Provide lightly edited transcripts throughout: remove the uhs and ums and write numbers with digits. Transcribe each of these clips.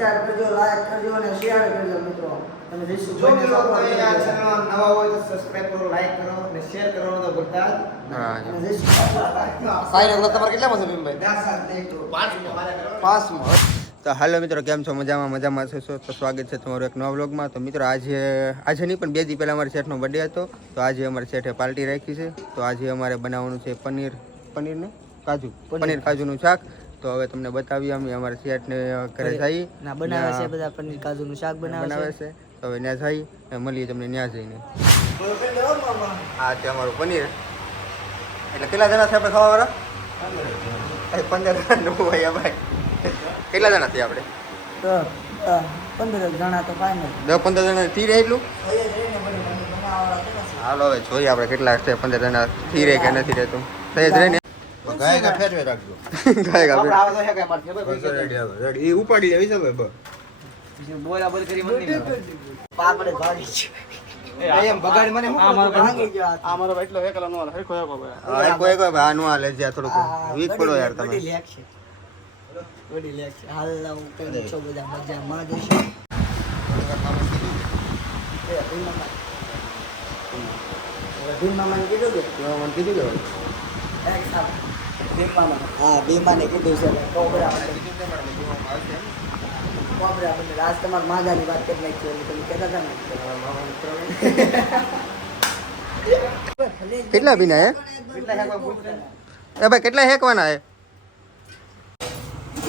Subscribe કરજો, like કરજો અને શેર કરજો મિત્રો. તમે જઈશું જો મિત્રો તમે આ ચેનલમાં નવા હોય તો સબસ્ક્રાઇબ કરો, લાઈક કરો અને શેર કરવાનું તો ભૂલતા જ હા અને જઈશું સાઈન ઓલા તમારે કેટલા પાસે ભાઈ 5 તો હાલો મિત્રો, કેમ છો? મજામાં છો? તો સ્વાગત છે તમારું એક નવા વ્લોગમાં. તો મિત્રો આજે નહીં પણ 2 દી પહેલાં અમારા શેઠનો બર્થડે હતો. તો આજે અમારે શેઠે પાર્ટી રાખી છે. તો આજે અમારે બનાવવાનું છે પનીર કાજુનું શાક. તો હવે તમને બતાવીએ અમે અમારા શેઠને ઘરે જઈ બનાવે છે બધા પનીર કાજુનું શાક બનાવે છે. તો હવે ત્યાં જઈ મળીએ તમને ત્યાં જઈને. હા, તે અમારું પનીર. એટલે કેટલા જણા છે આપણે ખાવાવાળા? 15 જણા ભાઈ. કેટલા જણા છીએ આપણે? તો 15 જણા તો ફાઇનલ. 10-15 જણા થી રહે એટલું. હાલો હવે જોઈએ આપણે કેટલા છે 15 જણા થી રહે કે નથી રહેતું. સહેજ રહે ને ગાયકા ફેરવે રાખજો. ગાયકા આવો તો હે કે માર ફેરવે રેડી એ ઉપાડી આવી ચાલો બસ. બોલા બોલ કરી મને પાપડે ભાગી છે. એમ બગાડી મને હું ભાગી ગયો આ મારો એટલો એકલા નો હાલ હરખો હરખો હા કોઈ આ નો હાલે છે થોડુંક વીક પડો યાર તમે. વડી લેક છે. હાલ હું કઈ છો બધા મજામાં જઈશું. ભીમ મામાને કીધું કે મને કીધું કે ભીમ મામા હા ભીમ માને કીધું છે કોબરા મને રાજ તમારા માગાની વાત કરી નાખી એટલે તમે કહેતા હતા ને કેટલા પીના હે? એ ભાઈ કેટલા હેકવાના હે?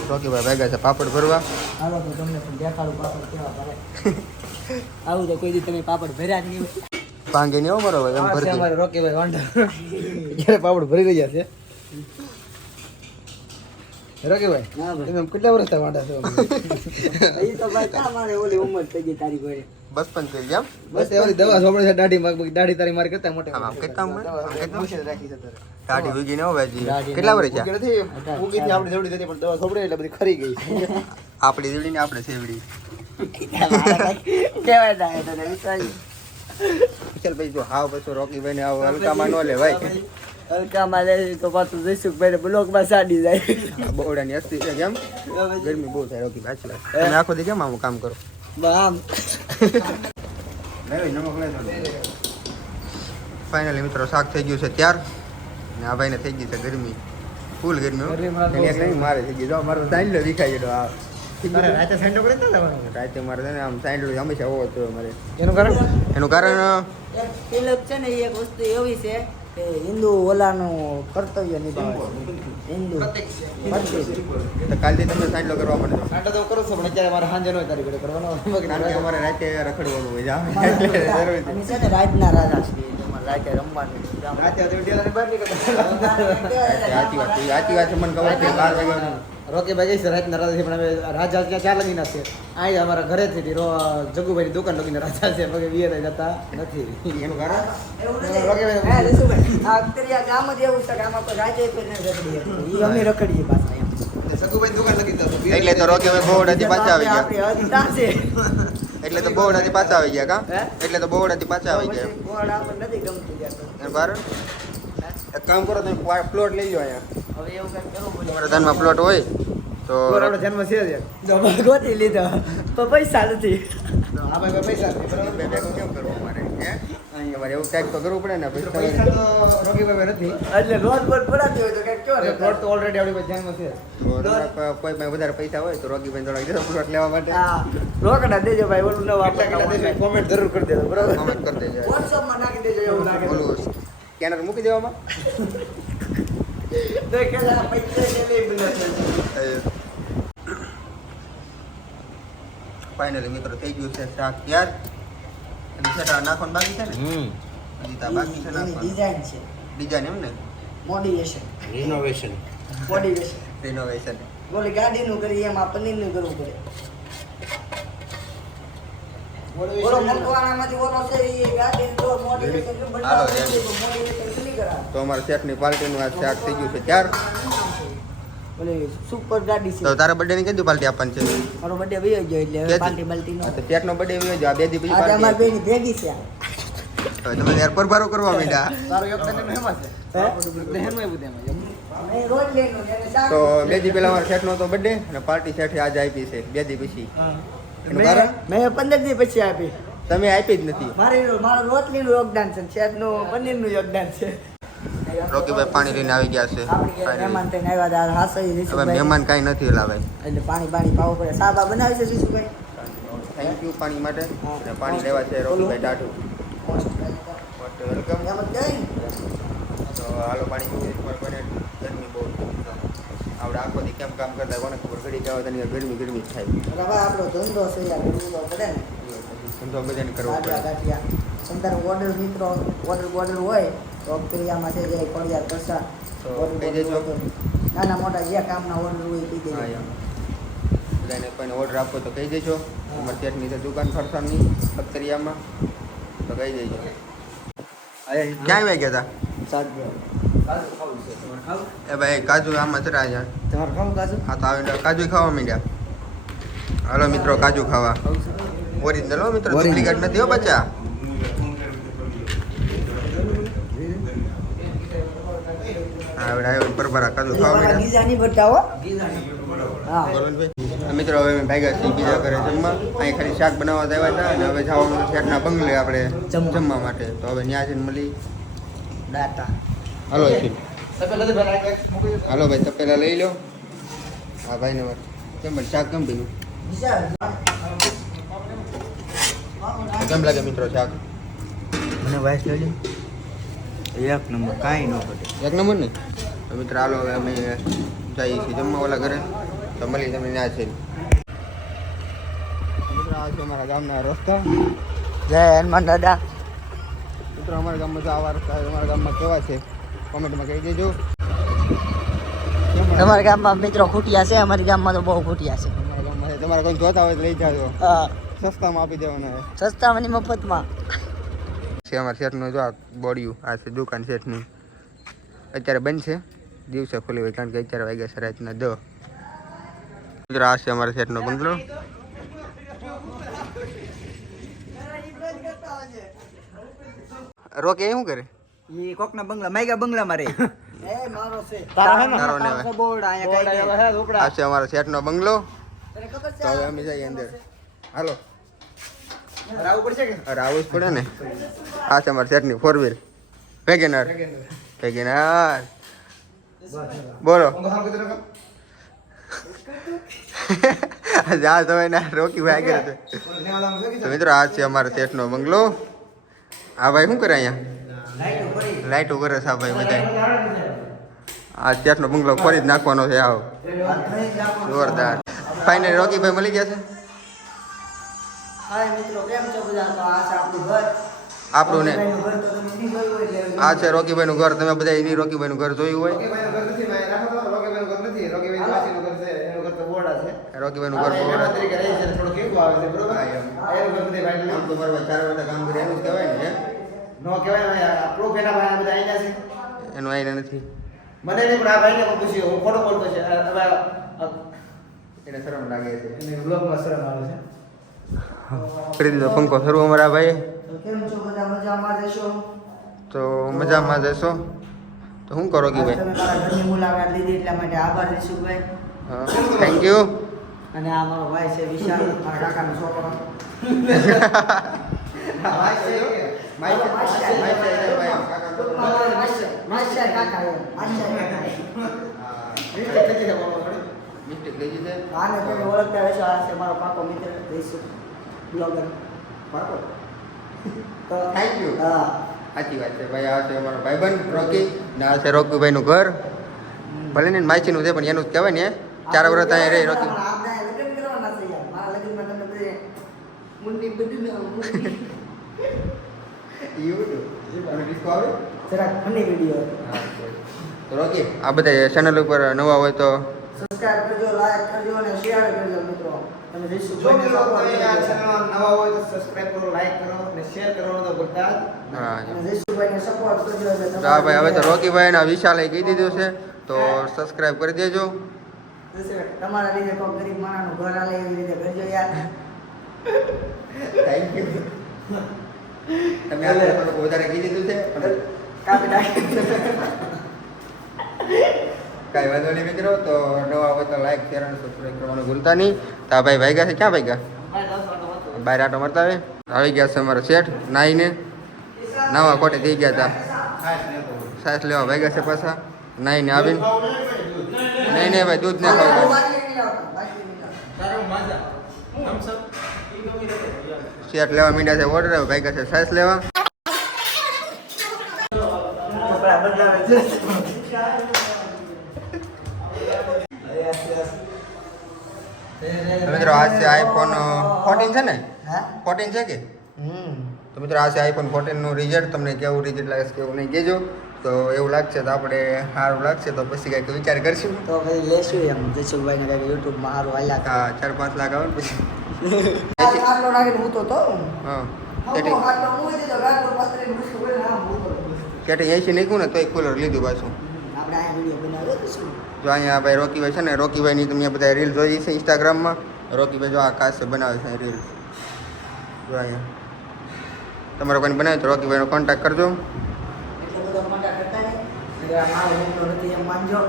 રોકી ભાઈ ભેગા છે પાપડ ભરવા. હાલો તો તમને પણ દેખાડું પાપડ કેવા ભરે. આવું તો કોઈ દી તમે પાપડ ભર્યા જ નહીં. પાંગે નહીં હો બરોબર એમ ભરતી. અમારે રોકી ભાઈ વાંઢા ક્યારે પાપડ ભરી રહ્યા છે રોકી ભાઈ હા ભાઈ તમે કેટલા વર્ષ વાંઢા છો એ તો ભાઈ ક્યાં મારે ઓલી ઉંમર થઈ ગઈ તારી કોઈ. બસ પણ થઈ ગયા. બસ એવી દવા સોપડે છે દાઢી દાઢી તારી મારી કરતા મોટે આમ કેટલા ઉંમર? મુશ્કેલ રાખી છે તારે દાઢી ઉગી ને હો ભાઈ. કેટલા વર્ષ છે? નથી ઉગી ની આપણી જોડી હતી પણ દવા સોપડે એટલે બધી ખરી ગઈ આપણી દીવડી ને આપણે સેવડી. કેવાય ના એ તને વિચારી ચાલ ભાઈ જો હાવ પછી રોકી ભાઈ ને આવો હલકામાં ન લે ભાઈ. હલકામાં લે તો પાછું જઈશું ભાઈ બ્લોકમાં સાડી જાય. બહુડાની અસ્તી છે કેમ? ગરમી બહુ થાય રોકી પાછી વાત. તમે આખો દી કેમ આમ કામ કરો? આમ ફાઇનલી મિત્રો શાક થઈ ગયું છે ત્યાર ને આ ભાઈને થઈ ગઈ છે ગરમી ફૂલ ગરમી હો. એની એક નહીં મારે થઈ ગઈ જો મારો સાઈડ લો વિખાઈ ગયો આ રાતે સેન્ડો કરે ને લાવવાનું રાતે મારે છે ને આમ સાઈડ લો હંમેશા હોવો જ જોઈએ મારે. એનું કારણ એનું કારણ તિલક છે ને એ એક વસ્તુ એવી છે કે હિન્દુ ઓલાનું કર્તવ્ય નિભાવે હિન્દુ પ્રતીક. તો કાલથી તમે સાઈડ લો કરવા માંડો. નાટક તો કરો છો પણ અત્યારે મારે સાંજે નો તારી ઘરે કરવાનો કારણ કે અમારે રાતે રખડવાનું હોય જા એટલે જરૂરી છે. અમે છે ને રાતના રાજા છીએ તમારે રાતે રમવાનું રાતે ઉઠ્યા બહાર નીકળતા સાચી વાત છે મને ખબર છે 12 વાગ્યાનું રોકે ભાઈ જઈશ રાતના રાજા છે પણ હવે રાજા ત્યાં ચાર લગીના છે આ અમારા ઘરેથી જગુભાઈની દુકાન લગીને રાજા છે પછી વીએ જતા નથી એનું કારણ આ અત્યારે ગામ જ એવું છે કે આમાં કોઈ રાતે રખડીએ અમે રખડીએ પાછા એમ. જગુભાઈ દુકાન લગી જતા એટલે તો રોકે ભાઈ બહુડાથી પાછા આવી ગયા. આપણી હદ ત્યાં છે. એટલે તો બહુડાથી પાછા આવી ગયા કા? એટલે તો બહુડાથી પાછા આવી ગયા. પછી ગોળ આપણને નથી ગમતું ત્યાં. એનું કારણ એક કામ કરો તમે પ્લોટ લઈ જાઓ અહીંયા. હવે એવું કંઈક કરવું પડે. તમારા ધનમાં પ્લોટ હોય તો આપણો જન્મ છે જ તો ગોતી લીધો પણ પૈસા નથી. આ ભાઈ પૈસા નથી બરાબર બે ભેગું કેમ કરવું અમારે હે? તમારે એવું કંઈક તો કરવું પડે ને પૈસા પૈસા તો રોકીભાઈ નથી એટલે રોજ બોલ પડાતી હોય તો કંઈક કયો ને પ્લોટ તો ઓલરેડી આપણી પાસે જન્મ છે કોઈ પાસે વધારે પૈસા હોય તો રોકી ભાઈ થોડા દેજો પ્લોટ લેવા માટે હા રોકડા દેજો ભાઈ ઓલું ન કેટલા દેશો કોમેન્ટ જરૂર કરી દેજો બરાબર કોમેન્ટ કરી દેજો. WhatsApp માં નાખી દેજો એવું નાખી દેજો. ઓલું સ્કેનર મૂકી દેવામાં તો કેટલા પૈસા કે લઈ બોલે ફાઇનલી મિત્રો થઈ ગયું છે શાક તૈયાર. અને સેટા નાખવાનું બાકી છે ને હજી તો બાકી છે નાખવાનું. ડિઝાઇન છે ડિઝાઇન એમ ને મોડિફિકેશન રિનોવેશન મોડિફિકેશન રિનોવેશન. ઓલી ગાડીનું કરીએ એમાં પનીરનું કરવું પડે. ઓલો મકવાણામાંથી ઓલો છે એ ગાડીનું તો મોડિફિકેશન હાલો, મોડિફિકેશન નહીં કરાવે. તો અમારા શેઠની પાર્ટીનું આ શાક થઈ ગયું છે ત્યાર. ઓલી સુપર ગાડી તો છે. તારા બર્થડે ની કીધું પાર્ટી આપવાની છે? મારો બર્થડે વયો ગયો એટલે હવે પાર્ટી બાલ્ટી નો. તો શેઠનો બર્થડે આવ્યો છે આ 2 દી પછી આજે અમારી પાર્ટી. બેની ભેગી છે આ. તો તમે યાર પરભારો કરવા માંડ્યા. તારો યોગદાન એનું એમાં છે હે? યોગદાન એનું એવું તેમાં નહીં રોજ લેનું એને શાક તો 2 દી પહેલા અમારા શેઠનો તો બર્થડે અને પાર્ટી શેઠે આજે આપી છે 2 દી પછી એનું કારણ મેં 15 દી પછી આપી તમે આપી જ નથી. મારું રોટલીનું યોગદાન છે શેઠનું પનીરનું યોગદાન છે રોકીભાઈ પાણી લઈને આવી ગયા છે. આપણે ઘરે મહેમાન થઈને આવ્યા હતા હાસઈ હવે રીશુભાઈ મહેમાન કાંઈ નથી એલા ભાઈ. એટલે પાણી પાવું પડે સાબા બનાવી છે રીશુભાઈ થેન્ક યુ પાણી માટે. અને પાણી લેવા છે રોકીભાઈ ટાઢું. વેલકમ. એમ જ ગઈ તો હાલો પાણી પીવું છે. બને ગરમી બહુ આપણે આખો દી કેમ કામ કરતા કોને ખબર ઘડી કહેવા તને ગરમી જ થાય. અરે ભાઈ આપણો ધંધો છે યાર કરવો પડે ને ધંધો બધાને કરવો પડે. ગાંઠિયા અંદર ઓર્ડર મિત્રો ઓર્ડર હોય તો ક્રિયામાં છે જાય ફળિયાદ કરશા તો કહી દેજો. નાના મોટા જે કામના ઓર્ડર હોય કહી દેજો. હા એમ બધાને કોઈને ઓર્ડર આપવો તો કહી દેજો. અમારે શેઠની તો દુકાન ફરસાણની ફક્તરિયામાં તો કહી દેજો. ક્યાં આવ્યા ગયા હતા? એ ભાઈ કાજુ આમાં ચડા છે. તમારે ખાવું કાજુ હા તો આવે કાજુ ખાવા માંડ્યા. હાલો મિત્રો કાજુ ખાવા. ઓરિજિનલ હો મિત્રો, ડુપ્લિકેટ નથી હો બચ્ચા. આવડે આવ્યો પરભરા કાજુ ખાવા માંડ્યા. ગીઝા નહીં ભરતા હો હા બરોબર મિત્રો હવે અમે ભાગ્યા છીએ બીજા ઘરે જમવા. અહીં ખાલી શાક બનાવવા જ આવ્યા હતા અને હવે જવાનું છે શેઠના બંગલે આપણે જમવા માટે. તો હવે ત્યાં જઈને મળી ડાટા હાલો હાલો ભાઈ તપેલા લઈ લો. હા ભાઈને વાત કેમ ભાઈ શાક કેમ પીનું કેમ લાગે મિત્રો શાક? મને વાઇસ લઈ એક નંબર કાંઈ ન ઘટે એક નંબર ને. તો મિત્ર હાલો હવે અમે જઈએ છીએ જમવા ઓલા ઘરે. તો મળી તમને ત્યાં છે મિત્રો. આ છે અમારા ગામના રસ્તા. જય હનુમાન દાદા મિત્રો અમારા ગામમાં તો આવા રસ્તા અમારા ગામમાં કેવા છે કોમેન્ટમાં કહી દેજો. તમારા ગામમાં મિત્રો ખૂટિયા છે અમારી ગામમાં તો બહુ ખૂટિયા છે અમારા ગામમાં છે. તમારે કોઈ જોતા હોય તો લઈ જાજો. હા સસ્તામાં આપી દેવાના સસ્તામાં ની મફતમાં છે. અમારા શેઠનું જો આ બોડિયું આ છે દુકાન શેઠની. અત્યારે બંધ છે, દિવસે ખુલ્લી હોય કારણ કે અત્યારે વાગ્યા છે રાતના 10. મિત્રો આ છે અમારા શેઠનો બંગલો. રોકે શું કરે? ઈ કોકના બંગલા માઈગા બંગલામાં રહે એ મારો છે તારો ને હવે. બોર્ડ આયા આ છે અમારા શેઠનો બંગલો. તને ખબર તો હવે અમે જઈએ અંદર. હાલો રાવું પડશે કે અરે આવું જ પડે ને. આ છે અમારા શેઠની 4 વ્હીલ વેગેનર. બોલો જા તમે ના રોકી ભાઈ આગળ છે. તો મિત્રો આ છે અમારા શેઠનો બંગલો. આ ભાઈ શું કરે અહીંયા? લાઈટો કરે છે આ ભાઈ બધા. આ શેઠનો બંગલો ફરી જ નાખવાનો છે. આવો જોરદાર. ફાઇનલી રોકીભાઈ મળી ગયા છે. હાય મિત્રો કેમ છો બધા? તો આ છે આપણું ઘર. આપણું ને ભાઈનું ઘર તો તમે નહીં જોયું હોય એટલે આ છે રોકીભાઈનું ઘર. તમે બધા એની રોકીભાઈનું ઘર જોયું હોય. રોકીભાઈનું ઘર આમ તો બરાબર 4 વાગ્યા કામ કરે એનું જ કહેવાય ને. એનું આઈને નથી. એને શરમ લાગે છે. કરી દીધો પંખો શરૂ અમારા ભાઈ. તો કેમ છો બધા? મજામાં રહેશો? તો મજામાં જશો તો શું કરો કે તમે ભાઈ? મારા ઘરની મુલાકાત લીધી એટલા માટે આભાર રીશુભાઈ. Thank you. અને આ મારો ભાઈ છે વિશાલ, મારા કાકાનો છોકરો. માસ્ટર કાકા એમ. માસ્ટર કાકા. મિસ્ટેક થઈ ગઈ છે. આને તમે ઓળખતા હશો, આ છે મારો પાકો મિત્ર રીશુ બ્લોગર. પાકો. તો થેન્ક યુ. હા સાચી વાત છે ભાઈ. આ છે અમારો ભાઈબંધ રોકી ને આ છે રોકીભાઈનું ઘર. ભલે ને માઈચીનું છે પણ એનું જ કહેવાય ને. 4 વર્ષ અહીંયા રહી રોકી. આપણે લગ્ન કરવાના છે યાર. મારા લગ્નમાં તમે બધે મુંડી બધી જરાક ફની વિડીયો તો રોકી આ બધા ચેનલ ઉપર નવા હોય તો સબસ્ક્રાઇબ કરજો, લાઈક કરજો અને શેર કરજો મિત્રો. તમે જો રીશુભાઈને મિત્રો support તમે આ કરજો. ચેનલમાં નવા હોય તો સબસ્ક્રાઇબ કરો, લાઈક કરો અને શેર કરવાનું તો ભૂલતા જ હા અને રીશુભાઈને support કરજો એટલે તો હા ભાઈ હવે તો તમારા રોકીભાઈ ના વિશાલે કહી દીધું છે તો સબસ્ક્રાઇબ કરી દેજો. તમારા લીધે કોઈ ગરીબ માણસનું ઘર આલે એવી રીતે કરજો યાર. Thank you. તમે આ વધારે કહી દીધું છે કાપી નાખી. કાંઈ વાંધો નહીં મિત્રો. તો નવા હોય તો લાઈક શેર અને સબસ્ક્રાઈબ કરવાનું ભૂલતા નહીં. તો આ ભાઈ ભાગ્યા છે, ક્યાં ભાગ્યા? બહાર આટો મારતા આવે. આવી ગયા છે અમારો શેઠ નાહીને નવા કોટે થઈ ગયા હતા. સાસ લેવા ભાગ્યા છે પાછા નાહીને આવીને. નહીં નહીં ભાઈ, દૂધ ના ખાવું. શેઠ લેવા મીંડા છે ઓર્ડર, ભાગ્યા છે સાસ લેવા. મિત્રો આ છે આઈફોન 14 છે ને? 14 છે કે? તો મિત્રો આ છે આઈફોન 14 નું રિઝલ્ટ. તમને કેવું રિઝલ્ટ લાગે છે કેવું નહીં કહેજો. તો એવું લાગશે તો આપણે સારું લાગશે તો પછી કંઈક વિચાર કરશું. તો પછી લેશું એમ જસુભાઈને કંઈક યુટ્યુબમાં સારું હાલ્યા. હા 4-5 લાખ આવે ને પછી. આટલો નાખીને હું તો હા કેટલી 80 નીકળું ને તોય કુલર લીધું પાછું. આપણે આ વિડીયો બનાવ્યો તો શું જો અહીંયા ભાઈ રોકીભાઈ છે ને, રોકીભાઈની તમે બધા રીલ જોઈ છે ઇન્સ્ટાગ્રામમાં. રોકીભાઈ જો આ કાસે બનાવે છે રીલ. જો અહીંયા તમારે કોઈને બનાવે તો રોકીભાઈનો કોન્ટેક્ટ કરજો. એટલો બધો મોટા કરતા નહીં એટલે મારો વિડીયો નથી એમ માનજો.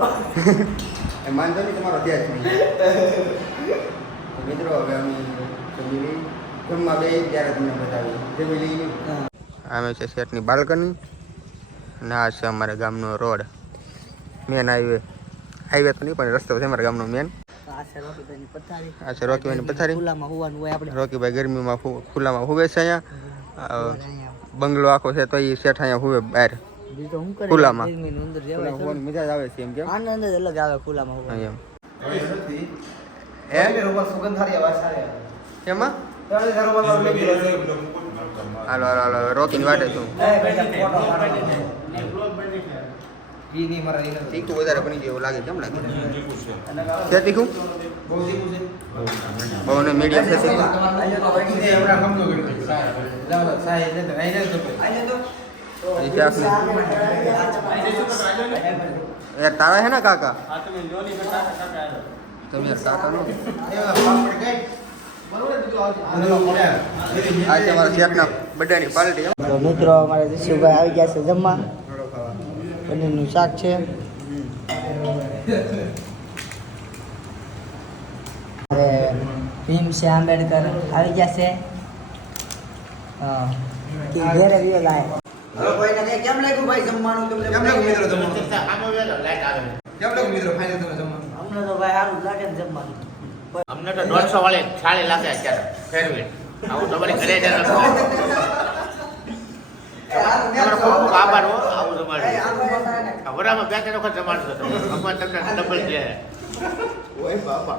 એ માનજો નહીં, તમારો ધ્યાન નહીં. મિત્રો હવે અમે જમવા બે ત્યારે તમને બતાવી જમી લઈએ. આમે છે શેઠની બાલ્કની અને આ છે અમારા ગામનો રોડ, મેન હાઈવે. હાઈવે તો નહીં પણ રસ્તો છે અમારા ગામનો મેન. આ છે રોકીભાઈની પથારી. ખુલ્લામાં હોવાનું હોય આપણે. રોકીભાઈ ગરમીમાં ખુલ્લામાં હુવે છે અહીંયા. બંગલો આખો છે તો એ શેઠ અહીંયા હુવે બહાર બીજો હું કરે ખુલ્લામાં. ગરમીની અંદર રહેવાય છે. હોવાની મજા જ આવે છે એમ કેમ આનંદ જ અલગ આવે ખુલ્લામાં હોવાનો. એમાં હાલો હાલો હાલો રોકીને વાટે છું. તીખું વધારે બની જાય એવું લાગે. કેમ લાગે છે તીખું? બહુ ને મીડિયમ છે તીખું. યાર તારા હે ને કાકા? તમે યાર કાકા નો આજે અમારા શેઠના બધાની પાર્ટી. તો મિત્રો અમારા જશુભાઈ આવી ગયા છે જમવા. પનીરનું શાક છે. હવે ભીમ છે આંબેડકર આવી ગયા છે. હા ઘેરે રહ્યો લાય. હવે કોઈને કઈ કેમ લાગ્યું ભાઈ જમવાનું? તમને કેમ લાગ્યું મિત્રો જમવાનું? કેમ લાગ્યું મિત્રો ફાઇનલ તમને જમવાનું? અમને તો ભાઈ સારું જ લાગે ને જમવાનું. અમને તો 150 વાળી થાળી લાગે અત્યારે ફેરવી આવું તમારી ઘરે જ તમારો ખૂબ ખૂબ આભાર હો. આવું તમારે વરામાં 2-3 વખત જમાડશો તમે. ભગવાન તમને ડબલ દે. ઓય બાપા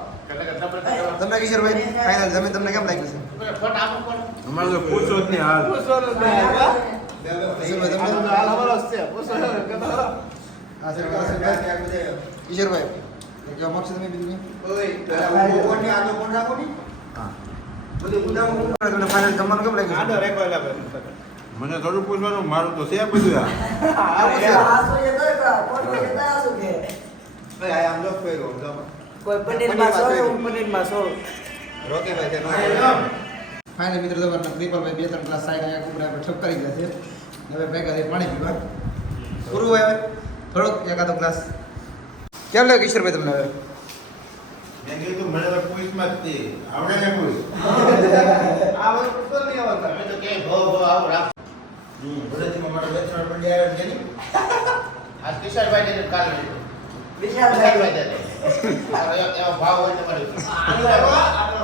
તમને કિશોરભાઈ ફાઇનલ જમીન તમને કેમ લાગ્યું છે? ફોટ આપો કોણ અમારે તો પૂછો જ નહીં હાલ. કિશોરભાઈ તમને હાલ અમારો છે પૂછો કિશોરભાઈ કેવા માગશો તમે બીજું તમને ફાઇનલ જમવાનું કેમ લાગ્યું છે? મને થોડું પૂછવાનું, મારું તો છે બધું આ. કોઈ પનીરમાં 100 હું પનીરમાં 100. રોકીભાઈ છે ફાઇનલ મિત્રો તમારા ક્રિપાલભાઈ 2-3 ગ્લાસ સાઈડ કુબરા પર ઠપ કરી ગયા છે. હવે ભેગા થઈ પાણી પીવા પૂરું હોય. હવે થોડોક એકાદો ગ્લાસ કેમ લાગ્યું કિશોરભાઈ તમને? હવે મેં કીધું મને તો પૂછમાં જ તે આવડે ને પૂછ. આ વસ્તુ નહીં આવતા અમે તો કે ભો આવું રાખ. ભરેજીમાં મારા વેચણ પડી આવે છે ને. આ કિશોરભાઈ ને કાલ લીધું વિશાલભાઈ એવો ભાવ હોય તમારે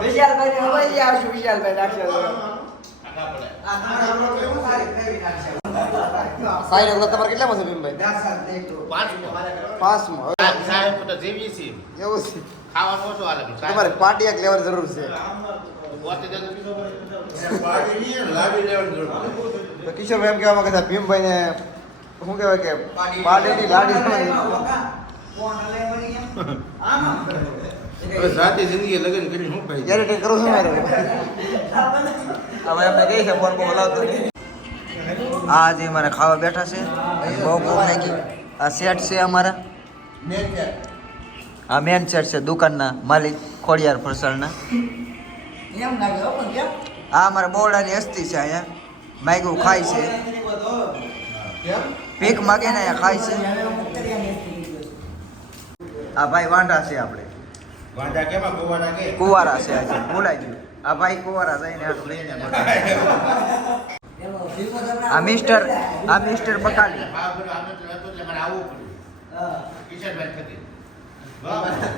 વિશાલભાઈને હવાઈ આવશું. વિશાલભાઈ નાખશે. ફાઇનલ ગ્લાસ તમારે કેટલામાં છે ભીમભાઈ? 5માં. સાહેબ તો જીવી છે એવું છે. ખાવાનું ઓછું હાલે તમારે પાર્ટી એક લેવાની જરૂર છે. પાર્ટી નહીં લાવી લેવાની જરૂર. તો કિશોરભાઈ એમ કહેવા માંગે છે ભીમભાઈને શું કહેવાય કે પાર્ટીની લાડી હવે સાચી જિંદગી લગન કરીને શું ભાઈ ગેરંટી કરું છું મારે. હવે એમને કહી છે ફોન બોલાવતો નહીં. આ જે અમારે ખાવા બેઠા છે બહુ બહુ થાકી. આ સેટ છે અમારા. આ મેન સેટ છે દુકાનના માલિક ખોડિયાર ફરસાણના. એમ લાગે હો પણ કેમ? આ અમારા બોરડાની હસ્તી છે. અહીંયા માયગું ખાય છે, ભીખ માગે ને અહીંયા ખાય છે. આ ભાઈ વાંઢા છે આપણે વાંડા કેમાં ગોવાડા કે કુવારા છે આજે બોલાઈ ગયું આ ભાઈ કુવારા જઈને હાથ લઈને આ મિસ્ટર બકાલી હા બધું આમંત્રણ હતું એટલે મારે આવવું પડ્યું કિશનભાઈ થકી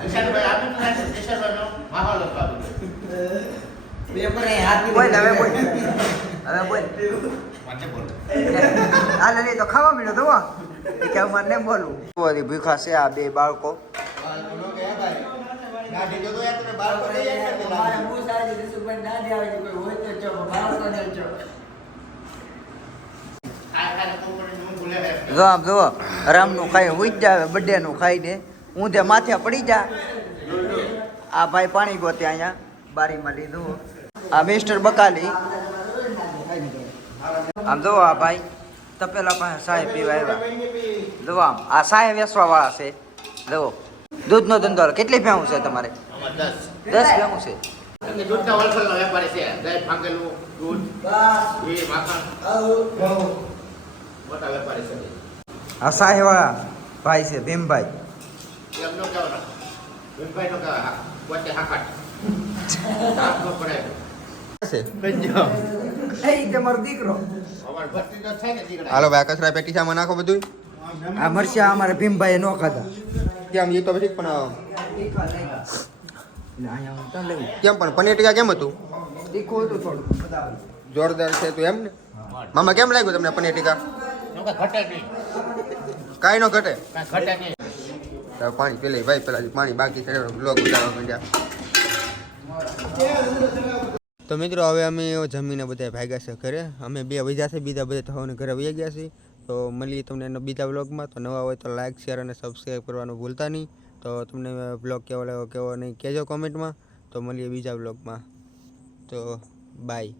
કિશનભાઈ આમંત્રણ હતું કિશનભાઈનો માહોલ હતો આ બધો બોલ હવે બોલ વાંચે બોલ હાલે નહીં તો ખાવા મળ્યો તો કે અમારે ને બોલવું બધી ભૂખા છે આ બે બાળકો જો આમ જો રામનું ખાઈ ઉઈ જાય બર્થડે નું ખાઈને હું તે માથે પડી જા આ ભાઈ પાણી ગોતે અહીંયા બારીમાં લીધું આ મિસ્ટર બકાલી આમ જો આ ભાઈ તપેલા પાસે સાહેબ પીવા આવ્યા જો આમ આ સાહેબ વેચવા વાળા છે જો દૂધનો ધંધો કેટલી ભેવું છે તમારે આમાં 10 ભેવું છે એટલે દૂધના હોલસેલનો વેપારી છે દહીં ભાંગેલું દૂધ ઘી માખણ મોટા વેપારી છે આ સાહેબ વાળા ભાઈ છે ભીમભાઈ એમનો કહેવાનો ભીમભાઈનો કહેવાય પોતે હાકાટ હાથનો પડાય તમારો દીકરો અમાર ભરતી તો થાય ને દીકરા હાલો ભાઈ કચરા પેટી સામે નાખો બધું આ મરચા અમારે ભીમભાઈ નો ખાધા કેમ એ તો પછી પણ કેમ પણ પનીર ટીકા કેમ હતું તીખું હતું થોડું જોરદાર છે તું એમ ને મામા કેમ લાગ્યું તમને પનીર ટીકા જો કે ઘટે નહીં કાંઈ ન ઘટે કાંઈ ઘટે નહીં પાણી પેલે ભાઈ પેલા પાણી બાકી છે બ્લોગ ઉતારવા માંડ્યા તો મિત્રો હવે અમે જમીને બધા ભાગ્યા છે ઘરે અમે બે વૈજા છે બીજા બધા થવાને ઘરે વહી ગયા છીએ તો મળીએ તમને એનો બીજા વ્લોગમાં તો નવા હોય તો લાઇક શેર અને સબસ્ક્રાઈબ કરવાનું ભૂલતા નહીં તો તમને વ્લોગ કેવો લાગ્યો કેવો નહીં કહેજો કોમેન્ટમાં તો મળીએ બીજા વ્લોગમાં તો બાય